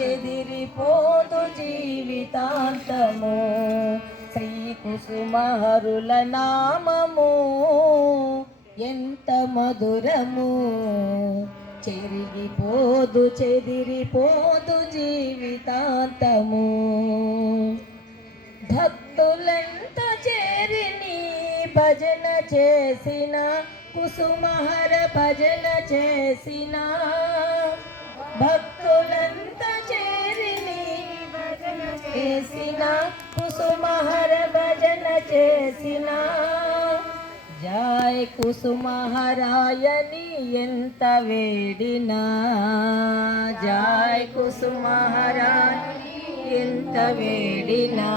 చెదిరిపోదు జీవితాంతము. శ్రీ కుసుమహరుల నామము ఎంత మధురము. చెరిగిపోదు చెదిరిపోదు జీవితాంతము. భక్తులంత చేరిని భజన చేసిన కుసుమహర భజన చేసిన భక్తు జాయ్ కుసుమహరాయని ఎంత వేడినా. జాయ్ కుసుమహరాయని ఎంత వేడినా.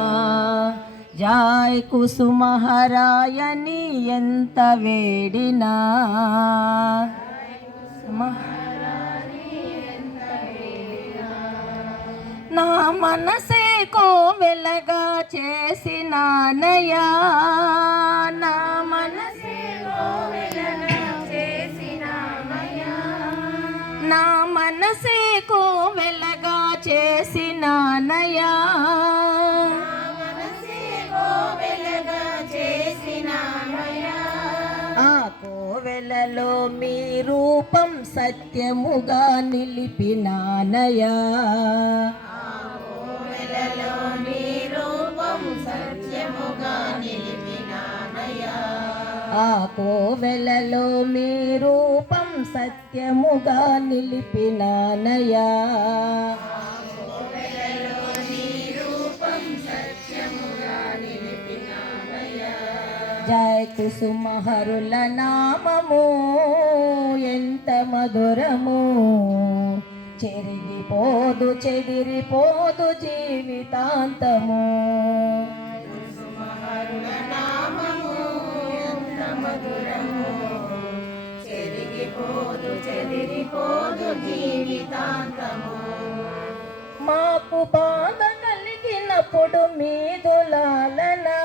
జాయ్ కుసుమహరాయని ఎంత వేడినా. నా మనసే కోవెలగా చేసినానయా నా చేసినానయా కోవెలలో మీ రూపం సత్యముగా నిలిపినానయా ఆ కోవెలలో మీ రూపం సత్యముగా నిలిపినానయా కుసుమహరుల నామము ఎంత మధురము. చెరిగిపోదు చెదిరిపోదు జీవితాంతము. మాకు బాధ కలిగినప్పుడు మీదులాలనా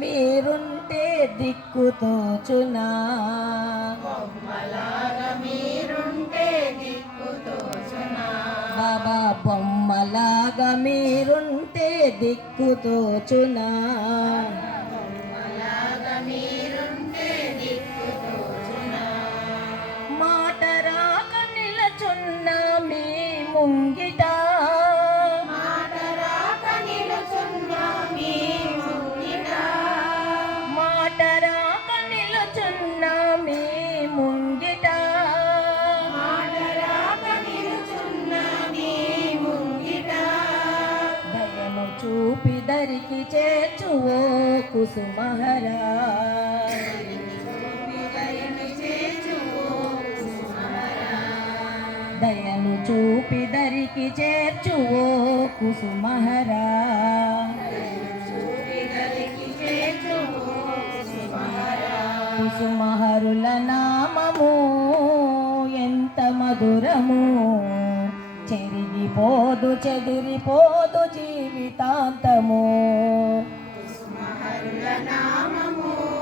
మీరుంటే దిక్కు తోచునా? బాబా బొమ్మలాగా మీరుంటే దిక్కు తోచునా? మాట రాక నిలచున్న మీ ముంగిట చూపి చేర్చువో కుసుమహరా దయను చూపి దరికి చేర్చువో కుసుమహరా కుసుమహరుల నామము ఎంత మధురము. చెరిగిపోదు చెదిరిపోదు జీవితాంతము. నామము